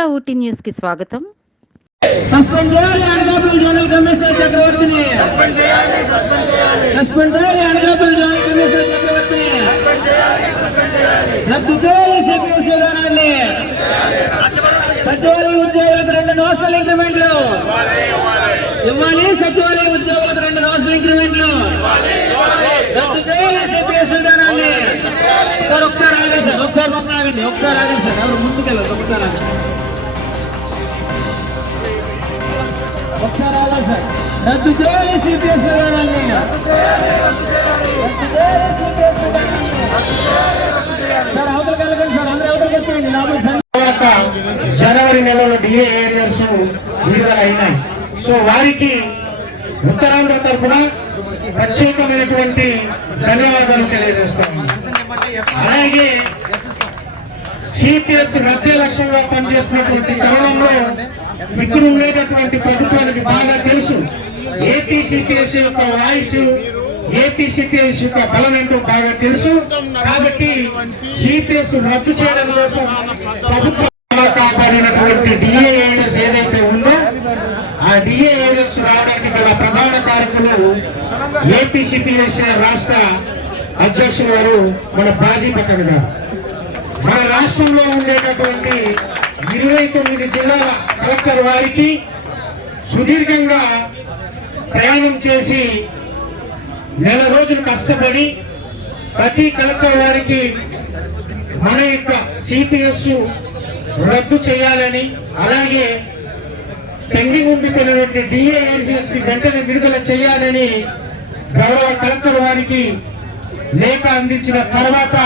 మన ఊటీ న్యూస్ కి స్వాగతం. సస్పెండ్ చేయాలి అనకాపల్లి జోనల్ కమిషనర్ చక్రవర్తిని. సస్పెండ్ చేయాలి అనకాపల్లి జోనల్ కమిషనర్ చక్రవర్తిని. రద్దు చేయాలి సిపిఎస్ విధానాన్ని. సచివాలయ ఉద్యోగులకు 2 నోషనల్ ఇంక్రిమెంట్లు ఇవ్వాలి. సచివాలయ ఉద్యోగులకు 2 నోషనల్ ఇంక్రిమెంట్లు రద్దు చేయాలి. సిపిఎస్ విధానాన్ని. సార్ ఒకసారి ఆగండి సార్, ఒకసారి ఆగండి సార్, ఎవరు ముందుకెళ్ళదు. ఒకసారి ఆగాలి సార్. రద్దు చేయాలి సిపిఎస్ విధానాన్ని. సార్ అవతల కలగండి సార్, అందరూ అవతల చెప్పండి. తర్వాత జనవరి నెలలో డిఏ ఏరియాస్ విడుదల అయినాయి. సో వారికి ఉత్తరాంధ్ర తరఫున ప్రత్యేకమైనటువంటి ధన్యవాదాలు తెలియజేస్తాము. అలాగే సిపిఎస్ రద్దే లక్ష్యంగా పనిచేస్తున్నటువంటి తరుణంలో ఇక్కడ ఉండేటటువంటి ప్రభుత్వానికి బాగా తెలుసు ఏపీ సిపిఎస్ యొక్క వాయిస్, ఏపీ సిపిఎస్ యొక్క బలం ఏంటో బాగా తెలుసు. కాబట్టి సిపిఎస్ రద్దు చేయడం కోసం ప్రభుత్వం కాపాడినటువంటి డిఏ ఏరియాస్ ఏదైతే ఉందో ఆ డిఏ ఏరియాస్ రావడానికి గల ప్రధాన కారకులు ఏపీ సిపిఎస్ రాష్ట్ర అధ్యక్షులు వారు మన బాజీ పట్టణ గారు. మన రాష్ట్రంలో ఉండేటటువంటి 29 జిల్లాల కలెక్టర్ వారికి సుదీర్ఘంగా ప్రయాణం చేసి నెల రోజులు కష్టపడి ప్రతి కలెక్టర్ వారికి మన యొక్క సిపిఎస్ రద్దు చేయాలని, అలాగే పెండింగ్ ఉండిపోయినటువంటి డిఏ ఏజెన్సీ వెంటనే విడుదల చేయాలని గౌరవ కలెక్టర్ వారికి లేఖ అందించిన తర్వాత